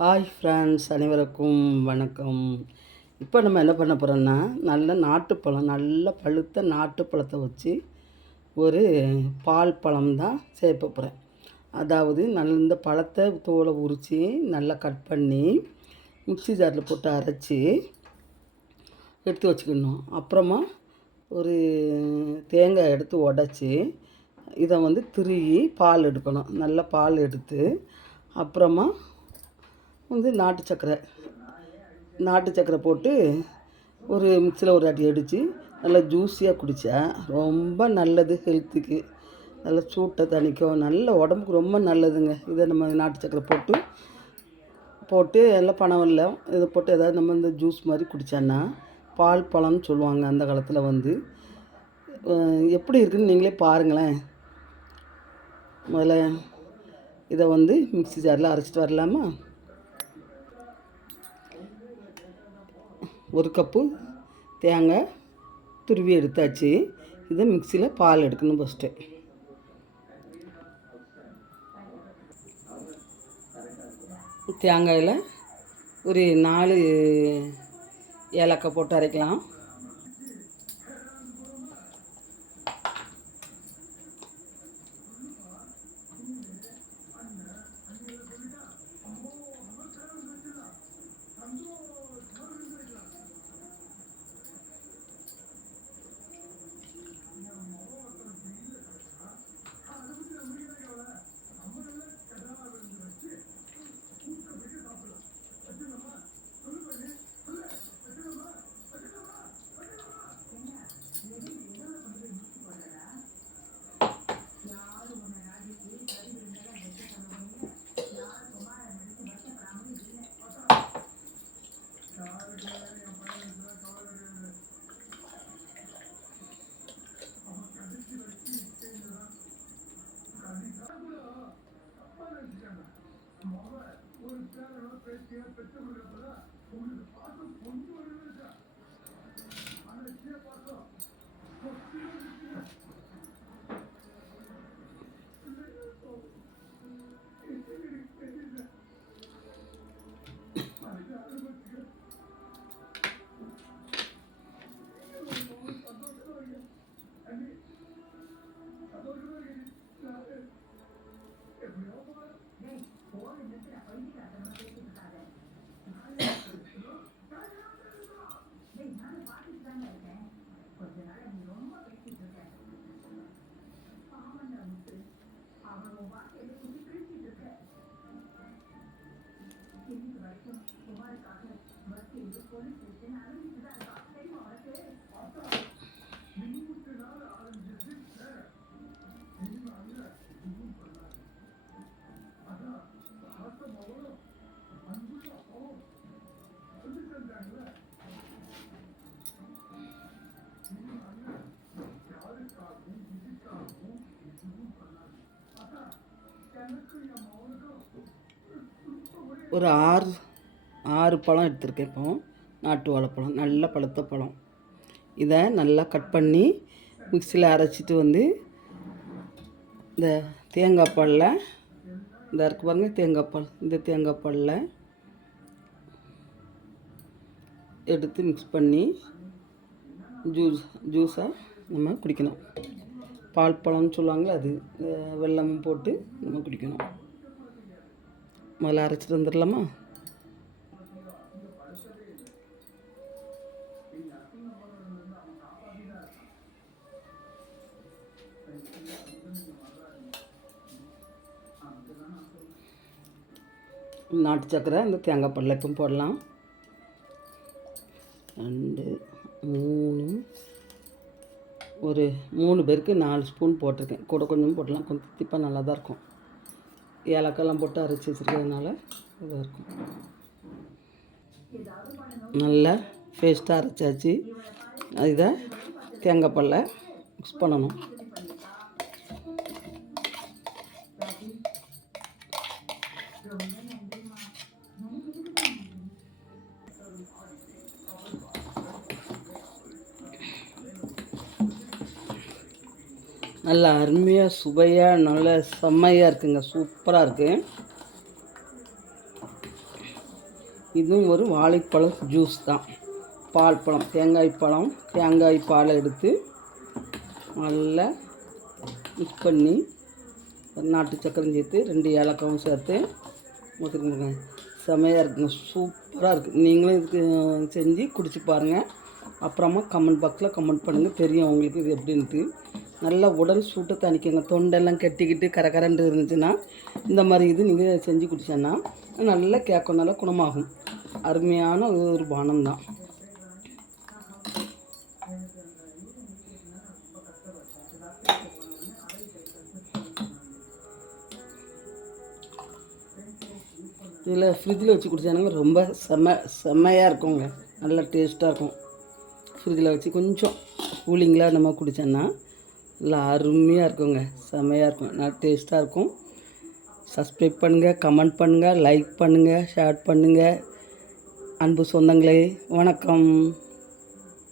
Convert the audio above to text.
Hi friends அனைவருக்கும் வணக்கம். இப்போ நம்ம என்ன பண்ண போகிறோம்னா நல்ல நாட்டுப்பழம் நல்ல பழுத்த நாட்டுப்பழத்தை வச்சு ஒரு பால் பழம் தான் சேர்ப்ப போகிறேன் அதாவது நல்ல இந்த பழத்தை தோலை உரித்து நல்லா கட் பண்ணி மிக்சி ஜாரில் போட்டு அரைச்சி எடுத்து வச்சுக்கணும். அப்புறமா ஒரு தேங்காய் எடுத்து உடச்சி இதை வந்து திருகி பால் எடுக்கணும். நல்ல பால் எடுத்து அப்புறமா வந்து நாட்டு சக்கரை நாட்டு சக்கரை போட்டு ஒரு மிக்சியில் ஒரு அடி அடித்து நல்லா ஜூஸியாக குடித்தா ரொம்ப நல்லது ஹெல்த்துக்கு நல்ல சூட்டை தணிக்கும். நல்ல உடம்புக்கு ரொம்ப நல்லதுங்க. இதை நம்ம நாட்டு சக்கரை போட்டு போட்டு எல்லாம் பணம் இல்லை. இதை போட்டு ஏதாவது நம்ம இந்த ஜூஸ் மாதிரி குடித்தோன்னா பால் பழம்னு சொல்லுவாங்க அந்த காலத்தில் வந்து. எப்படி இருக்குன்னு நீங்களே பாருங்களேன். முதல்ல இதை வந்து மிக்ஸி ஜாரில் அரைச்சிட்டு வரலாமா? ஒரு கப்பு தேங்காய் துருவி எடுத்தாச்சு. இதை மிக்சியில் பால் எடுக்கணும் ஃபஸ்ட்டு தேங்காயில் ஒரு நாலு ஏலக்காய் போட்டு அரைக்கலாம். Thank you. ஒரு ஆறு ஆறு பழம் எடுத்திருக்கேன் இப்போ. நாட்டு வாழைப்பழம் நல்ல பழுத்த பழம். இதை நல்லா கட் பண்ணி மிக்சியில் அரைச்சிட்டு வந்து இந்த தேங்காய் பாலில் இந்த இருக்கு பாருங்கள் தேங்காய் பால். இந்த தேங்காய் பாலில் எடுத்து மிக்ஸ் பண்ணி ஜூஸ் ஜூஸாக நம்ம குடிக்கணும். பால் பழம்னு சொல்லுவாங்களே அது வெள்ளமும் வெல்லமும் போட்டு நம்ம குடிக்கணும். முதல்ல அரைச்சிட்டு வந்துடலாமா? நாட்டு சக்கரை இந்த தேங்காய் பல்லக்கும் போடலாம். ரெண்டு மூணு ஒரு மூணு பேருக்கு நாலு ஸ்பூன் போட்டிருக்கேன். கூட கொஞ்சம் போடலாம். கொஞ்சம் திப்பாக நல்லா தான் இருக்கும். ஏலக்காயெல்லாம் போட்டு அரைச்சி வச்சுருக்கிறதுனால இதாக இருக்கும். நல்லா பேஸ்ட்டாக அரைச்சாச்சு. இதை தேங்காய் பல்ல மிக்ஸ் பண்ணணும். நல்லா அருமையாக சுவையாக நல்ல செம்மையாக இருக்குங்க. சூப்பராக இருக்குது இதுவும் ஒரு வாழைப்பழம் ஜூஸ் தான். பால் பழம் தேங்காய் பழம் தேங்காய் பாலை எடுத்து நல்லா மிக்ஸ் பண்ணி நாட்டு சக்கரம் சேர்த்து ரெண்டு ஏலக்காவும் சேர்த்து ஊற்றிக்கோங்க செமையாக இருக்குங்க. சூப்பராக இருக்குது நீங்களும் இதுக்கு செஞ்சு குடிச்சு பாருங்கள் அப்புறமா கமெண்ட் பாக்ஸில் கமெண்ட் பண்ணுங்கள் தெரியும் உங்களுக்கு இது எப்படின்ட்டு. நல்லா உடல் சூட்டை தணிக்குங்க. தொண்டெல்லாம் கட்டிக்கிட்டு கரகரண்டு இருந்துச்சுன்னா இந்த மாதிரி இது நீங்கள் செஞ்சு குடிச்சேன்னா நல்லா கேட்கும் நல்லா குணமாகும். அருமையான ஒரு பானம் தான் இதில் ஃப்ரிட்ஜில் வச்சு குடித்தானுங்க ரொம்ப செம்ம செம்மையாக இருக்குங்க. நல்லா டேஸ்ட்டாக இருக்கும். ஃப்ரிட்ஜில் வச்சு கொஞ்சம் கூலிங்கெலாம் நம்ம குடித்தோன்னா நல்லா அருமையாக இருக்குங்க. செம்மையாக இருக்கும். நல்லா டேஸ்ட்டாக இருக்கும். சப்ஸ்கிரைப் பண்ணுங்கள் கமெண்ட் பண்ணுங்கள் லைக் பண்ணுங்கள் ஷேர் பண்ணுங்கள் அன்பு சொந்தங்களே வணக்கம்.